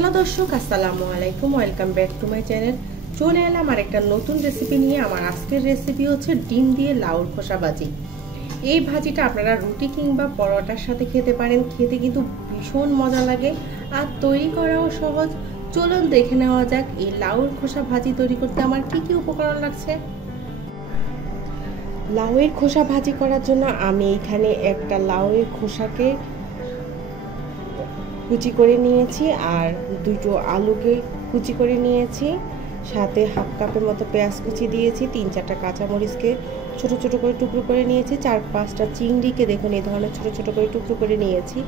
Hello দর্শক, আসসালামু আলাইকুম। Welcome back to my channel. চলে এলাম আর একটা নতুন রেসিপি নিয়ে। আমার আজকের রেসিপি হচ্ছে ডিম দিয়ে লাউর খোসা ভাজি। এই ভাজিটা আপনারা রুটি কিংবা পরোটার সাথে খেতে পারেন। খেতে কিন্তু ভীষণ মজা লাগে আর তৈরি করাও সহজ। চলুন দেখে নেওয়া যাক এই লাউর খোসা ভাজি তৈরি করতে আমার কি কি উপকরণ লাগছে। লাউয়ের খোসা ভাজি করার জন্য আমি এখানে একটা লাউয়ের খোসাকে কুচি করে নিয়েছি আর দুটো আলুকে কুচি করে নিয়েছি, সাথে হাফ কাপের মতো পেঁয়াজ কুচি দিয়েছি, 3-4টা কাঁচামরিচকে ছোট ছোট করে টুকরো করে নিয়েছি, 4-5টা চিংড়িকে দেখুন এই ধরনের ছোট ছোট করে টুকরো করে নিয়েছি।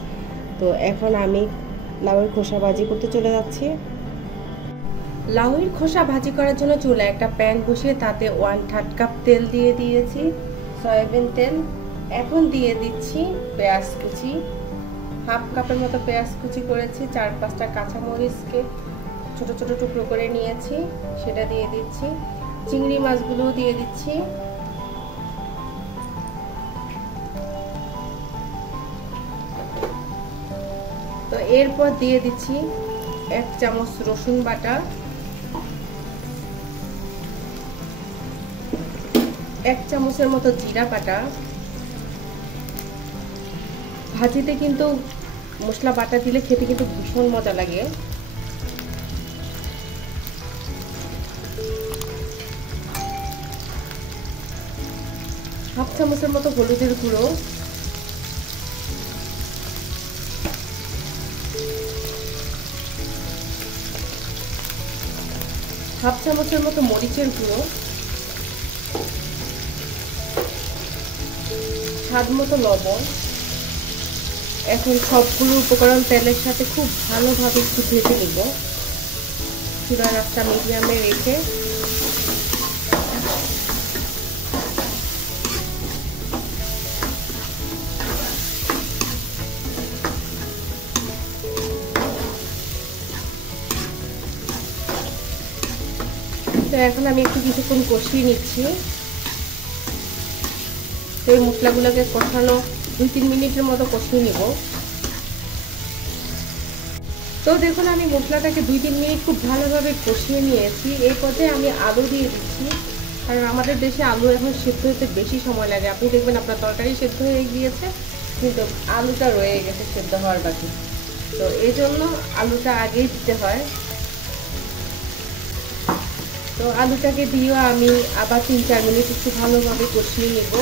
তো এখন আমি লাউয়ের খোসা ভাজি করতে চলে যাচ্ছি। লাউয়ের খোসা ভাজি করার জন্য চুলায় একটা প্যান বসিয়ে তাতে 1/3 কাপ তেল দিয়ে দিয়েছি, সয়াবিন তেল। এখন দিয়ে দিচ্ছি পেঁয়াজ কুচি, হাফ কাপের মতো পেঁয়াজ কুচি করেছি, 4-5টা কাঁচামরিচকে ছোট ছোট টুকরো করে নিয়েছি, সেটা দিয়ে দিচ্ছি। চিংড়ি মাছগুলোও দিয়ে দিচ্ছি। তো এরপর দিয়ে দিচ্ছি 1 চামচ রসুন বাটা, 1 চামচের মতো জিরা বাটা। ভাজিতে কিন্তু মশলা বাটা দিলে খেতে কিন্তু ভীষণ মজা লাগে। হাফ চামচের মতো হলুদের গুঁড়ো, হাফ চামচের মতো মরিচের গুঁড়ো, স্বাদ মতো লবণ। এখন সবগুলো উপকরণ তেলের সাথে খুব ভালোভাবে একটু ভেজে নিব। চুলার আঁচটা মিডিয়ামে রেখে তো এখন আমি একটু কিছুক্ষণ কষিয়ে নিচ্ছি। তো এই মশলাগুলোকে কষানো 2-3 মিনিটের মতো কষিয়ে নিব। তো দেখুন আমি মশলাটাকে 2-3 মিনিট খুব ভালোভাবে কষিয়ে নিয়েছি। এই পর্যায়ে আমি আলু দিয়ে দিচ্ছি, কারণ আমাদের দেশে আলু এখন সিদ্ধ হতে বেশি সময় লাগে। আপনি দেখবেন আপনার তরকারি সিদ্ধ হয়ে গিয়েছে কিন্তু আলুটা রয়ে গেছে সিদ্ধ হওয়ার বাকি। তো এই জন্য আলুটা আগেই দিতে হয়। তো আলুটাকে দিয়েও আমি আবার 3-4 মিনিট একটু ভালোভাবে কষিয়ে নিব।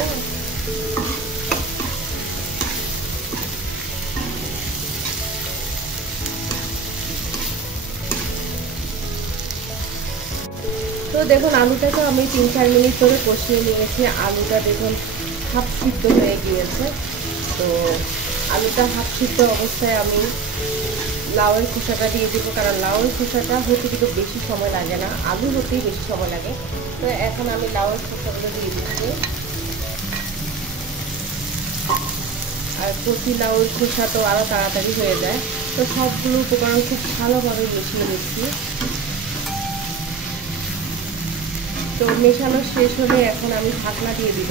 তো দেখুন আলুটাকে আমি 3-4 মিনিট ধরে কষিয়ে নিয়েছি। আলুটা দেখুন হাফ সিদ্ধ হয়ে গিয়েছে। তো আলুটা হাফ সিদ্ধ অবস্থায় আমি লাউয়ের খোসাটা দিয়ে দেবো, কারণ লাউয়ের খোসাটা হতে কিন্তু বেশি সময় লাগে না, আলু হতেই বেশি সময় লাগে। তো এখন আমি লাউয়ের খোসাগুলো দিয়ে দিচ্ছি। আর কচি লাউয়ের খোসা তো আরও তাড়াতাড়ি হয়ে যায়। তো সবগুলো উপকরণ খুব ভালোভাবে মিশিয়ে নিচ্ছি। তো মেশানো শেষ হলে এখন আমি ঢাকনা দিয়ে দিব।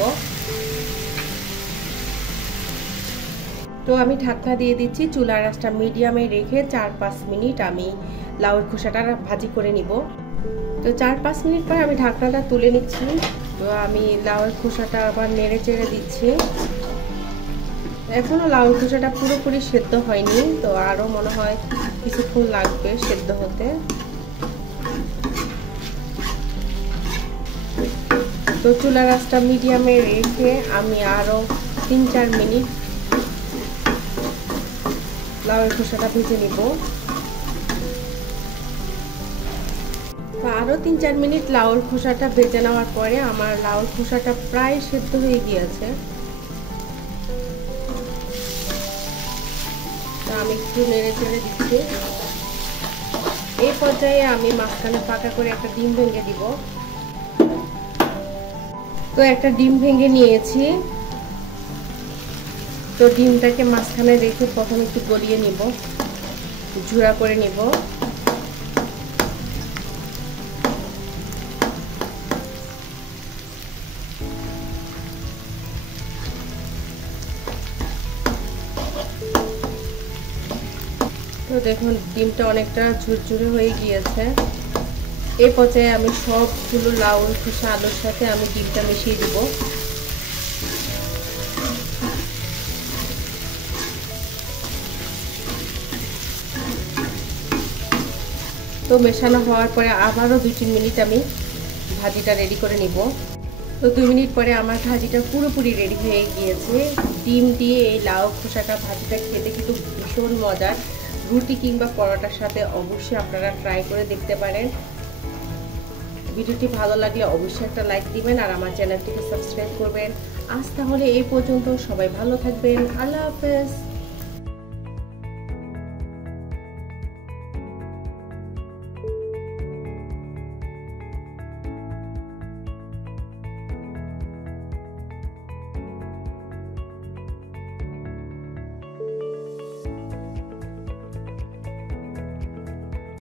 তো আমি ঢাকনা দিয়ে দিচ্ছি। চুলার আঁচটা মিডিয়ামে রেখে 4-5 মিনিট আমি লাউয়ের খোসাটা ভাজি করে নিব। তো 4-5 মিনিট পর আমি ঢাকনাটা তুলে নিচ্ছি। তো আমি লাউয়ের খোসাটা আবার নেড়ে চেড়ে দিচ্ছি। এখনো লাউয়ের খোসাটা পুরোপুরি সেদ্ধ হয়নি, তো আরও মনে হয় কিছুক্ষণ লাগবে সেদ্ধ হতে। তো চুলার আঁচটা মিডিয়ামে রেখে আমি আরও 3-4 মিনিট লাউয়ের খোসাটা ভেজে নিব। তো আরও 3-4 মিনিট লাউয়ের খোসাটা ভেজে নেওয়ার পরে আমার লাউয়ের খোসাটা প্রায় সেদ্ধ হয়ে গিয়েছে। তো আমি একটু নেড়ে চেড়ে দিচ্ছি। এই পর্যায়ে আমি মাঝখানে পাকা করে একটা ডিম ভেঙে দিব। তো একটা ডিম ভেঙে নিয়েছি। তো ডিমটাকে মাঝখানে রেখে প্রথমে একটু গলিয়ে নিব, ঝুড়া করে নিব। তো দেখুন ডিমটা অনেকটা ঝুরঝুরে হয়ে গিয়েছে। এই পর্যায়ে আমি সবগুলো লাউর খোসা আলুর সাথে আমি ডিমটা মিশিয়ে দিব। তো মেশানো হওয়ার পরে আবারও 2-3 মিনিট আমি ভাজিটা রেডি করে নিব। তো 2 মিনিট পরে আমার ভাজিটা পুরোপুরি রেডি হয়ে গিয়েছে। ডিম দিয়ে এই লাউ খোসাটা ভাজিটা খেতে কিন্তু ভীষণ মজার। রুটি কিংবা পরোটার সাথে অবশ্যই আপনারা ট্রাই করে দেখতে পারেন। ভিডিওটি ভালো লাগলে অবশ্যই একটা লাইক দিবেন আর আমার চ্যানেলটিকে সাবস্ক্রাইব করবেন। আজ তাহলে এই পর্যন্ত, সবাই ভালো থাকবেন। আল্লাহ হাফেজ।